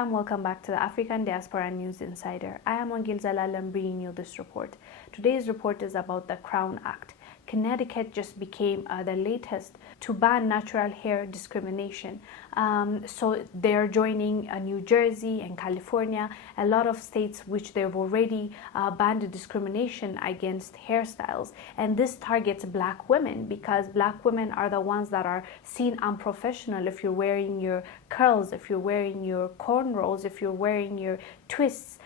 fam, welcome back to the African Diaspora News Insider. I am Wongel Zelalem bringing you this report. Today's report is about the Crown Act. Connecticut just became the latest to ban natural hair discrimination. So they're joining New Jersey and California, a lot of states which they've already banned discrimination against hairstyles. And this targets black women because black women are the ones that are seen unprofessional. If you're wearing your curls, if you're wearing your cornrows, if you're wearing your twists,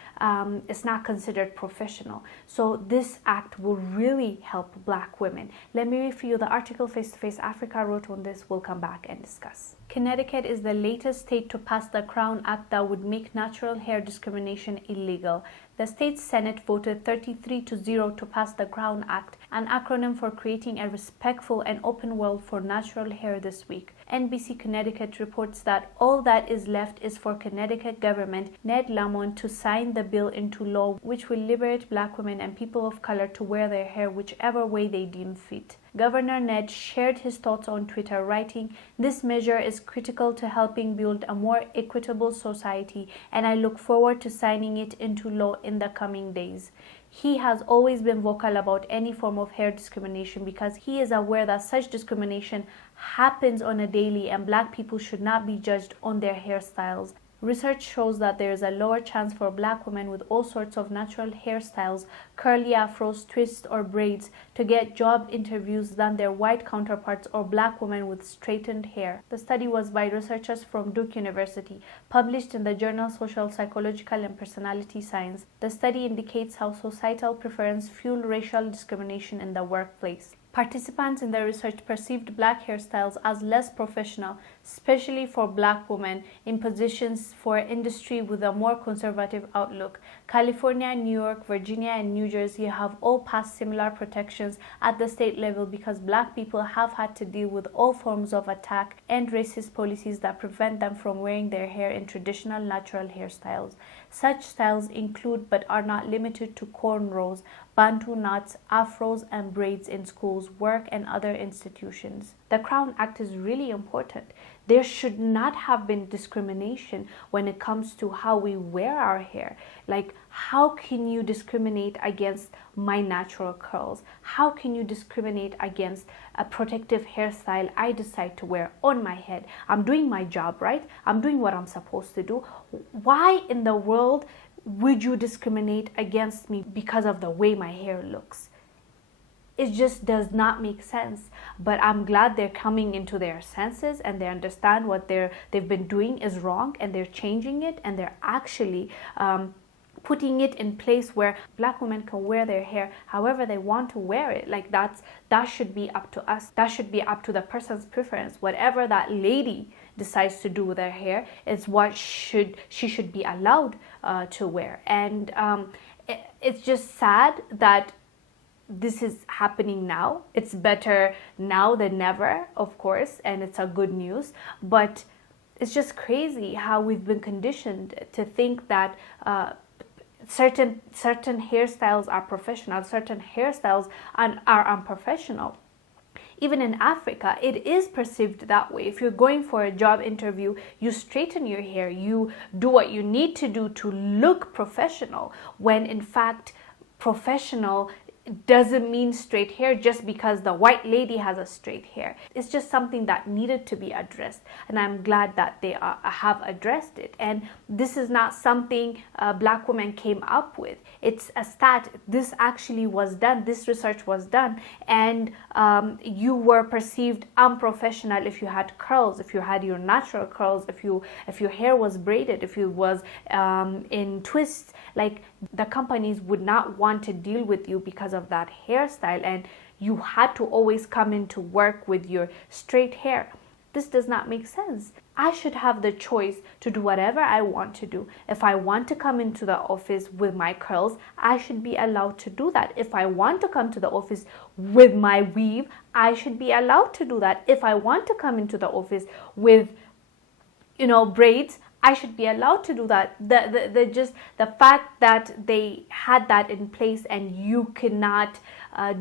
it's not considered professional. So this act will really help black women. Let me read for you the article Face to Face Africa wrote on this. We'll come back and discuss. Connecticut is the latest state to pass the Crown Act that would make natural hair discrimination illegal. The state's Senate voted 33-0 to pass the Crown Act, an acronym for creating a respectful and open world for natural hair this week. NBC Connecticut reports that all that is left is for Connecticut Government Ned Lamont to sign the bill into law, which will liberate black women and people of color to wear their hair whichever way they deem fit. Governor Ned shared his thoughts on Twitter, writing, "This measure is critical to helping build a more equitable society, and I look forward to signing it into law in the coming days." He has always been vocal about any form of hair discrimination because he is aware that such discrimination happens on a daily and black people should not be judged on their hairstyles. Research shows that there is a lower chance for black women with all sorts of natural hairstyles, curly afros, twists, or braids to get job interviews than their white counterparts or black women with straightened hair. The study was by researchers from Duke University, published in the journal Social Psychological and Personality Science. The study indicates how societal preference fuel racial discrimination in the workplace. Participants in the research perceived black hairstyles as less professional, especially for black women in positions for industry with a more conservative outlook. California, New York, Virginia, and New Jersey have all passed similar protections at the state level because black people have had to deal with all forms of attack and racist policies that prevent them from wearing their hair in traditional natural hairstyles. Such styles include but are not limited to cornrows, bantu knots, afros, and braids in schools, work, and other institutions. The Crown Act is really important. There should not have been discrimination when it comes to how we wear our hair. Like, how can you discriminate against my natural curls? How can you discriminate against a protective hairstyle I decide to wear on my head? I'm doing my job, right? I'm doing what I'm supposed to do. Why in the world would you discriminate against me because of the way my hair looks? It just does not make sense. But I'm glad they're coming into their senses and they understand what they've been doing is wrong, and they're changing it, and they're actually putting it in place where black women can wear their hair however they want to wear it. Like that should be up to us. That should be up to the person's preference. Whatever that lady decides to do with her hair is what she should be allowed to wear. And it's just sad that this is happening now. It's better now than never, of course, and it's a good news. But it's just crazy how we've been conditioned to think that certain hairstyles are professional, certain hairstyles are unprofessional. Even in Africa, it is perceived that way. If you're going for a job interview, you straighten your hair, you do what you need to do to look professional, when in fact professional doesn't mean straight hair just because the white lady has a straight hair. It's just something that needed to be addressed, and I'm glad that they have addressed it. And this is not something black women came up with. It's a stat. This actually was done. This research was done, and you were perceived unprofessional if you had curls, if you had your natural curls, if your hair was braided, if it was in twists. Like, the companies would not want to deal with you because of that hairstyle, and you had to always come into work with your straight hair. This does not make sense. I should have the choice to do whatever I want to do. If I want to come into the office with my curls, I should be allowed to do that. If I want to come to the office with my weave, I should be allowed to do that. If I want to come into the office with, braids, I should be allowed to do that. The fact that they had that in place and you cannot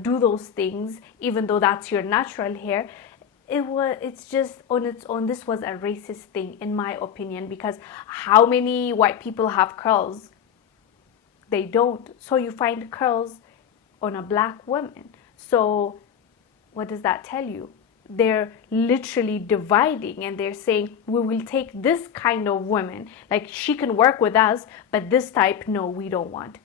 do those things, even though that's your natural hair, it's just on its own, this was a racist thing in my opinion, because how many white people have curls? They don't. So you find curls on a black woman. So what does that tell you? They're literally dividing, and they're saying, we will take this kind of woman, like she can work with us, but this type, no, we don't want.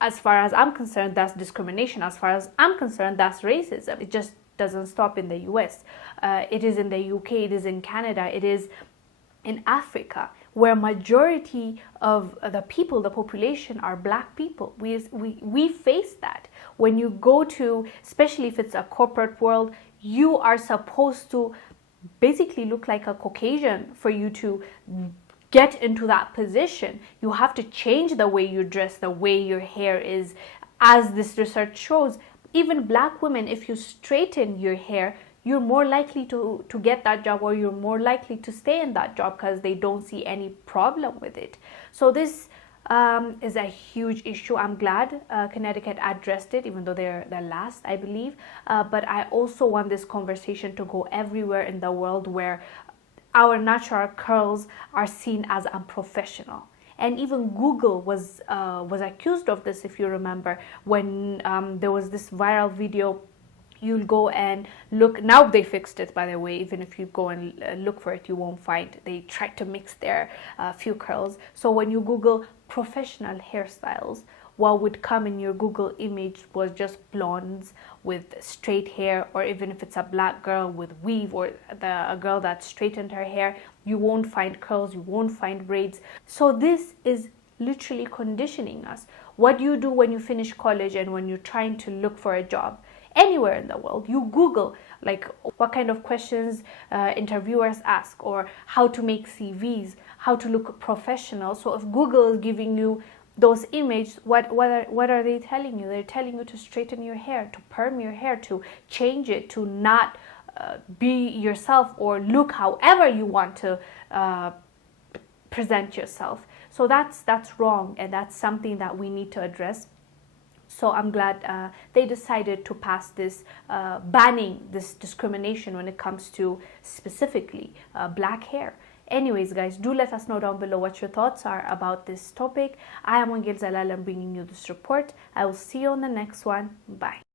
As far as I'm concerned, that's discrimination. As far as I'm concerned, that's racism. It just doesn't stop in the US. It is in the UK, it is in Canada, it is in Africa, where majority of the people, the population, are black people. We face that. When you go to, especially if it's a corporate world, you are supposed to basically look like a Caucasian for you to get into that position. You have to change the way you dress, the way your hair is. As this research shows, even black women, if you straighten your hair, you're more likely to get that job, or you're more likely to stay in that job because they don't see any problem with it. So this is a huge issue. I'm glad Connecticut addressed it, even though they're last, I believe. But I also want this conversation to go everywhere in the world, where our natural curls are seen as unprofessional. And even Google was accused of this, if you remember, when there was this viral video. You'll go and look. Now they fixed it, by the way. Even if you go and look for it, you won't find. They tried to mix their few curls. So when you Google professional hairstyles, what would come in your Google image was just blondes with straight hair, or even if it's a black girl with weave, or a girl that straightened her hair, you won't find curls, you won't find braids. So this is literally conditioning us. What do you do when you finish college and when you're trying to look for a job? Anywhere in the world, you Google like what kind of questions interviewers ask, or how to make CVs, how to look professional. So if Google is giving you those images, what are they telling you? They're telling you to straighten your hair, to perm your hair, to change it, to not be yourself or look however you want to present yourself. So that's wrong, and that's something that we need to address. So I'm glad they decided to pass this banning this discrimination when it comes to specifically black hair. Anyways, guys, do let us know down below what your thoughts are about this topic. I am Wongel Zelalem bringing you this report. I will see you on the next one. Bye.